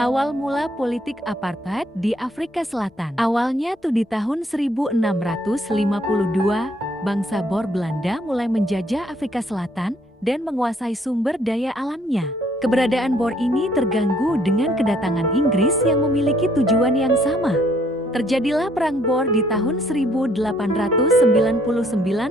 Awal mula politik apartheid di Afrika Selatan. Awalnya tuh di tahun 1652, bangsa Boer Belanda mulai menjajah Afrika Selatan dan menguasai sumber daya alamnya. Keberadaan Boer ini terganggu dengan kedatangan Inggris yang memiliki tujuan yang sama. Terjadilah Perang Boer di tahun 1899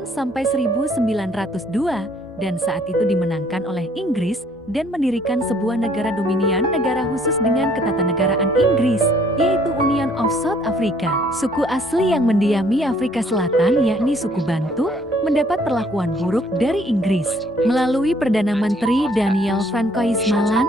sampai 1902 dan saat itu dimenangkan oleh Inggris dan mendirikan sebuah negara dominion negara khusus dengan ketatanegaraan Inggris, yaitu Union of South Africa. Suku asli yang mendiami Afrika Selatan yakni suku Bantu mendapat perlakuan buruk dari Inggris. Melalui Perdana Menteri Daniel Francois Malan,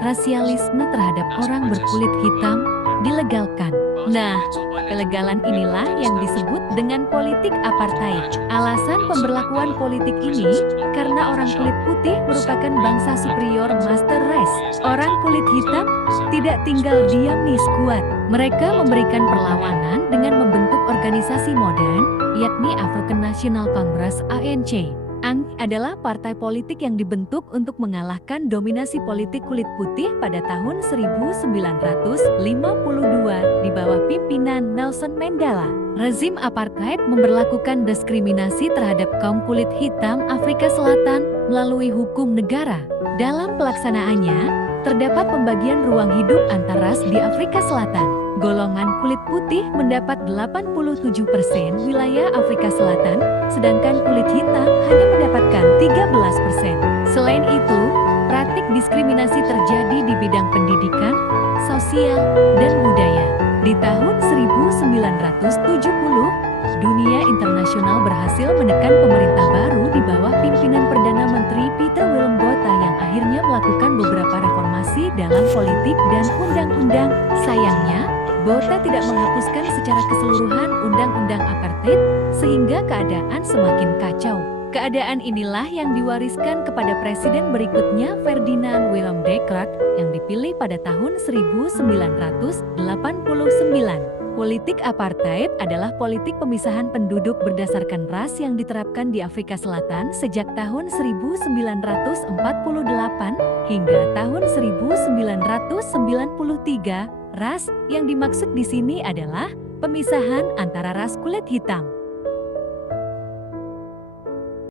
rasialisme terhadap orang berkulit hitam dilegalkan. Nah, kelegalan inilah yang disebut dengan politik apartheid. Alasan pemberlakuan politik ini karena orang kulit putih merupakan bangsa superior master race. Orang kulit hitam tidak tinggal diam nih skuad. Mereka memberikan perlawanan dengan membentuk organisasi modern, yakni African National Congress (ANC). ANC adalah partai politik yang dibentuk untuk mengalahkan dominasi politik kulit putih pada tahun 1952 di bawah pimpinan Nelson Mandela. Rezim apartheid memberlakukan diskriminasi terhadap kaum kulit hitam Afrika Selatan melalui hukum negara. Dalam pelaksanaannya, terdapat pembagian ruang hidup antar ras di Afrika Selatan. Golongan kulit putih mendapat 87% wilayah Afrika Selatan, sedangkan kulit hitam hanya mendapatkan 13%. Selain itu, praktik diskriminasi terjadi di bidang pendidikan, sosial, dan budaya. Di tahun 1970, dunia internasional berhasil menekan pemerintah baru di bawah pimpinan Perdana Menteri Peter Willem Botha yang akhirnya melakukan beberapa reformasi dalam politik dan undang-undang. Sayangnya, Botha tidak menghapuskan secara keseluruhan undang-undang apartheid sehingga keadaan semakin kacau. Keadaan inilah yang diwariskan kepada presiden berikutnya Ferdinand Willem de Klerk yang dipilih pada tahun 1989. Politik apartheid adalah politik pemisahan penduduk berdasarkan ras yang diterapkan di Afrika Selatan sejak tahun 1948 hingga tahun 1993. Ras yang dimaksud di sini adalah pemisahan antara ras kulit hitam